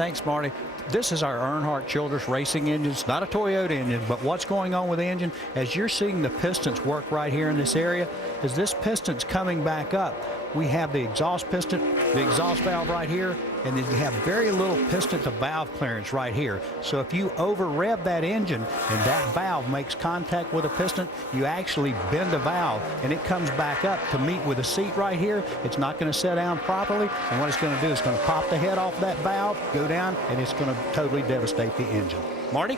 Thanks, Marty. This is our Earnhardt Childress racing engine. It's not a Toyota engine, but what's going on with the engine, as you're seeing the pistons work right here in this area, as this piston's coming back up, we have the exhaust piston, the exhaust valve right here, and then you have very little piston to valve clearance right here. So if you over rev that engine and that valve makes contact with a piston, you actually bend the valve and it comes back up to meet with the seat right here. It's not going to set down properly, and what it's going to do is it's going to pop the head off that valve, go down, and it's going to totally devastate the engine. Marty?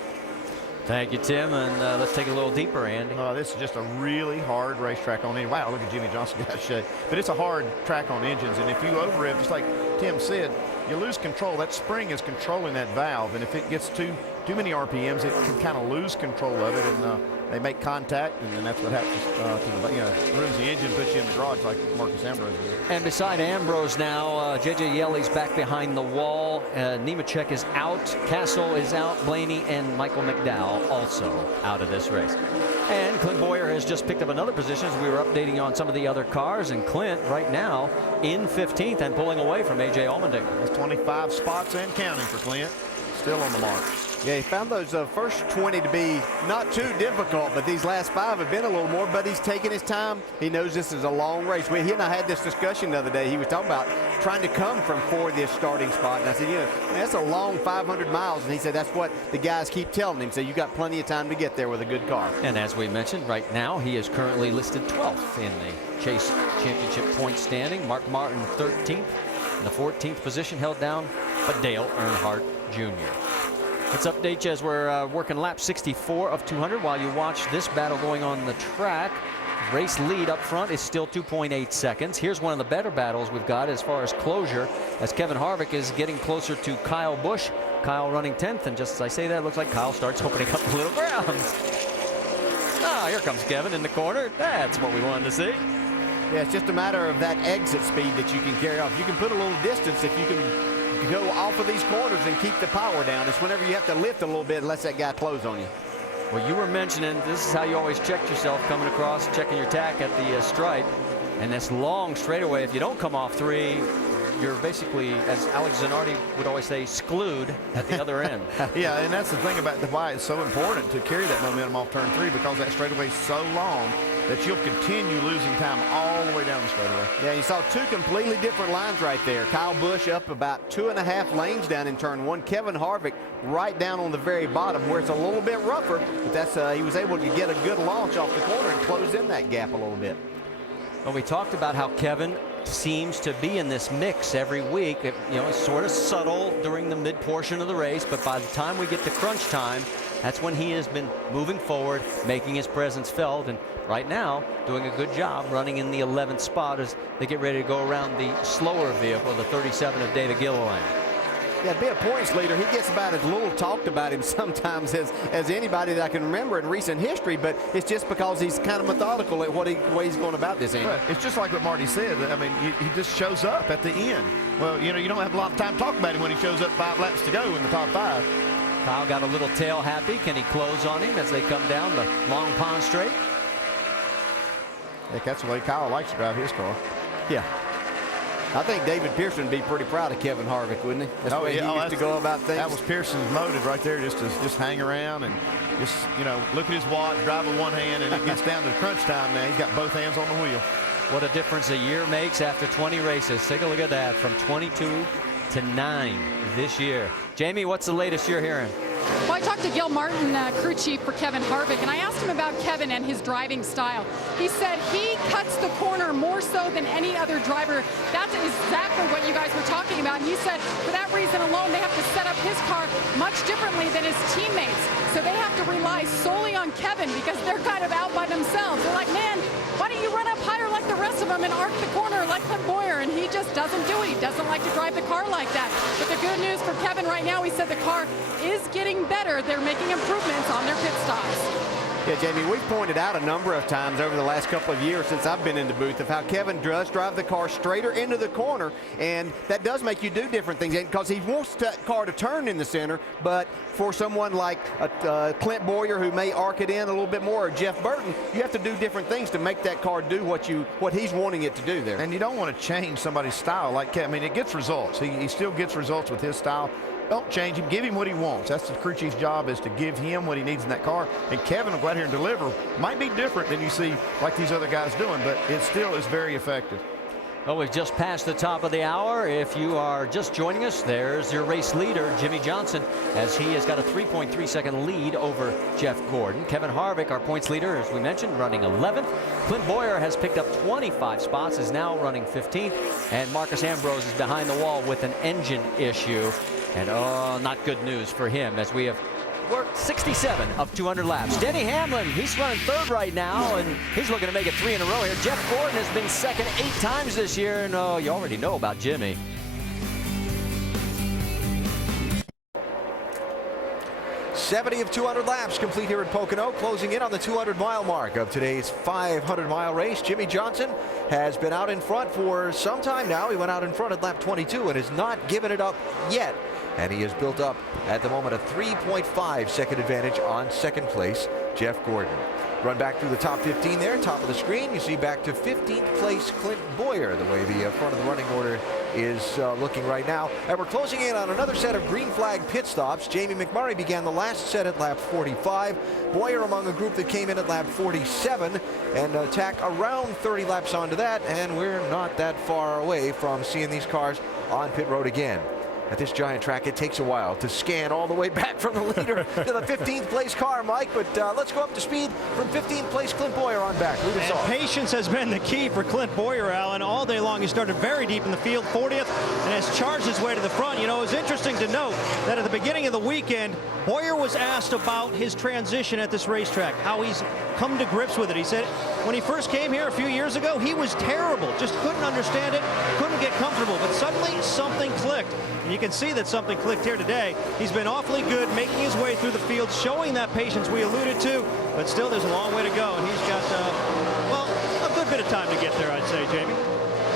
Thank you, Tim, and let's take a little deeper, Andy. This is just a really hard racetrack on engine. Wow, look at Jimmy Johnson got shake. But it's a hard track on engines, and if you over rev, just like Tim said, you lose control. That spring is controlling that valve, and if it gets too many RPMs, it can kind of lose control of it, and they make contact, and then that's what happens to the, ruins the engine, puts you in the garage like Marcus Ambrose did. And beside Ambrose now, J.J. Yeley's back behind the wall. Nemechek is out. Castle is out. Blaney and Michael McDowell also out of this race. And Clint Boyer has just picked up another position as we were updating on some of the other cars. And Clint right now in 15th and pulling away from A.J. Allmendinger. That's 25 spots and counting for Clint. Still on the mark. Yeah, he found those first 20 to be not too difficult, but these last 5 have been a little more, but he's taking his time. He knows this is a long race. He and I had this discussion the other day. He was talking about trying to come from 40th starting spot. And I said, man, that's a long 500 miles. And he said, that's what the guys keep telling him. So you got plenty of time to get there with a good car. And as we mentioned, right now, he is currently listed 12th in the Chase Championship point standing. Mark Martin 13th in the 14th position, held down, but Dale Earnhardt Jr. Let's update you as we're working lap 64 of 200 while you watch this battle going on the track. Race lead up front is still 2.8 seconds. Here's one of the better battles we've got as far as closure, as Kevin Harvick is getting closer to Kyle Busch. Kyle running 10th, and just as I say that, it looks like Kyle starts opening up a little ground. Ah, here comes Kevin in the corner. That's what we wanted to see. Yeah, it's just a matter of that exit speed that you can carry off. You can put a little distance if you can go off of these corners and keep the power down. It's whenever you have to lift a little bit and let that guy close on you. Well, you were mentioning this is how you always check yourself coming across, checking your tack at the stripe. And this long straightaway, if you don't come off 3, you're basically, as Alex Zanardi would always say, screwed at the other end. Yeah, and that's the thing about why it's so important to carry that momentum off turn 3, because that straightaway is so long that you'll continue losing time all the way down the straightaway. Yeah, you saw 2 completely different lines right there. Kyle Busch up about 2.5 lanes down in turn 1. Kevin Harvick right down on the very bottom where it's a little bit rougher, but that's he was able to get a good launch off the corner and close in that gap a little bit. Well, we talked about how Kevin seems to be in this mix every week. It's sort of subtle during the mid portion of the race, but by the time we get to crunch time, that's when he has been moving forward, making his presence felt, and right now doing a good job running in the 11th spot as they get ready to go around the slower vehicle, the 37 of David Gilliland. Yeah, to be a points leader, he gets about as little talked about him sometimes as anybody that I can remember in recent history, but it's just because he's kind of methodical at what he's going about this end. Right. It's just like what Marty said. I mean, he just shows up at the end. Well, you don't have a lot of time to talk about him when he shows up 5 laps to go in the top 5. Kyle got a little tail happy. Can he close on him as they come down the Long Pond Straight? I think that's the way Kyle likes to drive his car. Yeah. I think David Pearson would be pretty proud of Kevin Harvick, wouldn't he? That's the way he used to go about things. That was Pearson's motive right there, just to hang around and just, look at his watch, drive with one hand, and it gets down to crunch time now. He's got both hands on the wheel. What a difference a year makes after 20 races. Take a look at that, from 22 to 9 this year. Jamie, what's the latest you're hearing? Well, I talked to Gil Martin, crew chief for Kevin Harvick, and I asked him about Kevin and his driving style. He said he cuts the corner more so than any other driver. That's exactly what you guys were talking about. And he said for that reason alone, they have to set up his car much differently than his teammates. So they have to rely solely on Kevin because they're kind of out by themselves. They're like, man, why don't you run up higher like the rest of them and arc the corner like Clint Boyer? And he just doesn't do it. He doesn't like to drive the car like that. But the good news for Kevin right now, he said the car is getting better. They're making improvements on their pit stops. Yeah, Jamie, we've pointed out a number of times over the last couple of years since I've been in the booth of how Kevin does drive the car straighter into the corner, and that does make you do different things because he wants the car to turn in the center, but for someone like Clint Boyer who may arc it in a little bit more, or Jeff Burton, you have to do different things to make that car do what he's wanting it to do there. And you don't want to change somebody's style like Kevin. I mean, it gets results. He still gets results with his style. Don't change him. Give him what he wants. That's the crew chief's job, is to give him what he needs in that car. And Kevin will go out here and deliver. Might be different than you see like these other guys doing, but it still is very effective. Well, we've just passed the top of the hour. If you are just joining us, there's your race leader, Jimmy Johnson, as he has got a 3.3 second lead over Jeff Gordon. Kevin Harvick, our points leader, as we mentioned, running 11th. Clint Boyer has picked up 25 spots, is now running 15th. And Marcus Ambrose is behind the wall with an engine issue. And not good news for him, as we have worked 67 of 200 laps. Denny Hamlin, he's running third right now, and he's looking to make it 3 in a row here. Jeff Gordon has been second 8 times this year, and you already know about Jimmy. '70 of 200 laps complete here at Pocono, closing in on the 200-mile mark of today's 500-mile race. Jimmy Johnson has been out in front for some time now. He went out in front at lap 22 and has not given it up yet. And he has built up at the moment a 3.5 second advantage on second place, Jeff Gordon. Run back through the top 15 there, top of the screen. You see back to 15th place Clint Boyer, the way the front of the running order is looking right now. And we're closing in on another set of green flag pit stops. Jamie McMurray began the last set at lap 45. Boyer among a group that came in at lap 47 and tack around 30 laps onto that. And we're not that far away from seeing these cars on pit road again. At this giant track, it takes a while to scan all the way back from the leader to the 15th place car, Mike. But let's go up to speed from 15th place Clint Boyer on back. Lead us off. Patience has been the key for Clint Boyer, Alan. All day long, he started very deep in the field, 40th, and has charged his way to the front. You know, it was interesting to note that at the beginning of the weekend, Boyer was asked about his transition at this racetrack, how he's come to grips with it. He said when he first came here a few years ago, he was terrible, just couldn't understand it, couldn't get comfortable, but suddenly something clicked. And you can see that something clicked here today. He's been awfully good making his way through the field, showing that patience we alluded to, but still there's a long way to go, and he's got, well, a good bit of time to get there, I'd say, Jamie.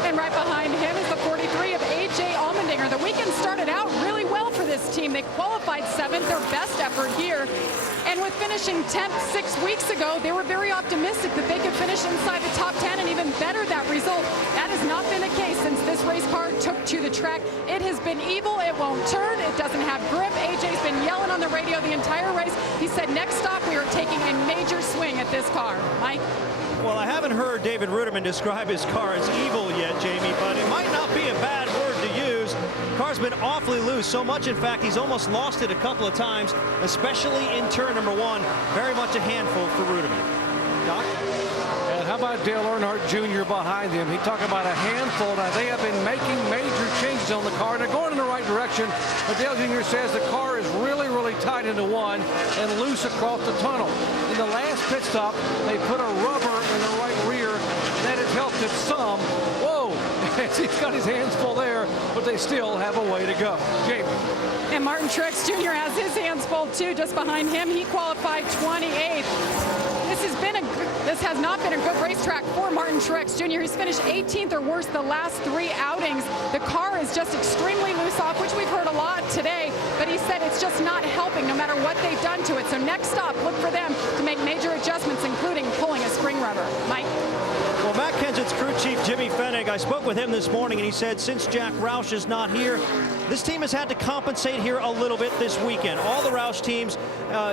And right behind him is the 43 of A.J. Allmendinger. The weekend started out really well for this team. They qualified 7th, their best effort here. And with finishing 10th 6 weeks ago, they were very optimistic that they could finish inside the top 10 and even better that result. That has not been the case since this race car took to the track. It has been evil. It won't turn. It doesn't have grip. AJ's been yelling on the radio the entire race. He said, next stop, we are taking a major swing at this car. Mike? Well, I haven't heard David Ruderman describe his car as evil yet, Jamie, but it might not be a bad word to use. The car's been awfully loose, so much, in fact, he's almost lost it a couple of times, especially in turn number 1. Very much a handful for Ruderman. Doc? And how about Dale Earnhardt Jr. behind him? He talked about a handful. Now, they have been making major changes on the car. They're going in the right direction, but Dale Jr. says the car is really, really tight into one and loose across the tunnel. In the last pit stop, they put a rubber in the right rear. That has helped it some. Whoa! He's got his hands full there, but they still have a way to go. Jamie. And Martin Truex Jr. has his hands full, too, just behind him. He qualified 28th. This has not been a good racetrack for Martin Truex Jr. He's finished 18th or worse the last 3 outings. The car is just extremely loose off, which we've heard a lot today, but he said it's just not helping no matter what they've done to it. So next stop, look for them to make major adjustments, including pulling a spring rubber. Mike? Well, Matt Kenseth's crew chief, Jimmy Fennig, I spoke with him this morning, and he said since Jack Roush is not here, this team has had to compensate here a little bit this weekend. All the Roush teams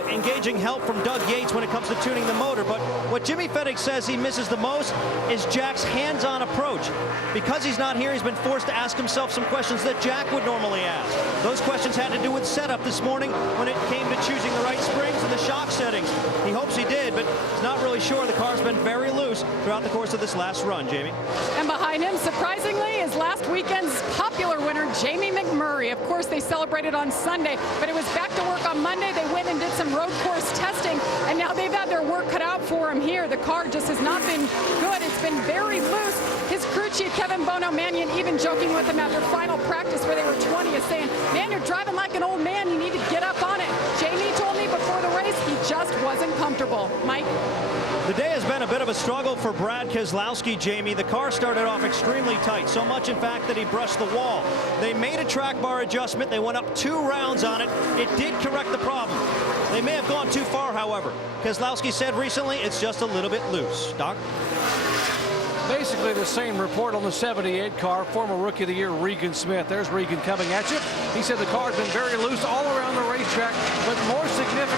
engaging help from Doug Yates when it comes to tuning the motor. But what Jimmy Fennig says he misses the most is Jack's hands-on approach. Because he's not here, he's been forced to ask himself some questions that Jack would normally ask. Those questions had to do with setup this morning when it came to choosing the right springs and the shock settings. He hopes he did, but he's not really sure. The car's been very loose throughout the course of this last run, Jamie. And behind him, surprisingly, is last weekend's popular winner, Jamie McMurray. Of course, they celebrated on Sunday, but it was back to work on Monday. They went and did some road course testing, and now they've had their work cut out for him here. The car just has not been good. It's been very loose. His crew chief, Kevin Bono Mannion, even joking with him after final practice where they were 20, is saying, man, you're driving like an old man. You need to get up on it. Jamie told me before the race he just wasn't comfortable. Mike? The day has been a bit of a struggle for Brad Keselowski, Jamie. The car started off extremely tight, so much in fact that he brushed the wall. They made a track bar adjustment. They went up 2 rounds on it. It did correct the problem. They may have gone too far, however. Keselowski said recently it's just a little bit loose. Doc? basically the same report on the 78 car, former Rookie of the Year Regan Smith. There's Regan coming at you. He said the car has been very loose all around the racetrack, but more significant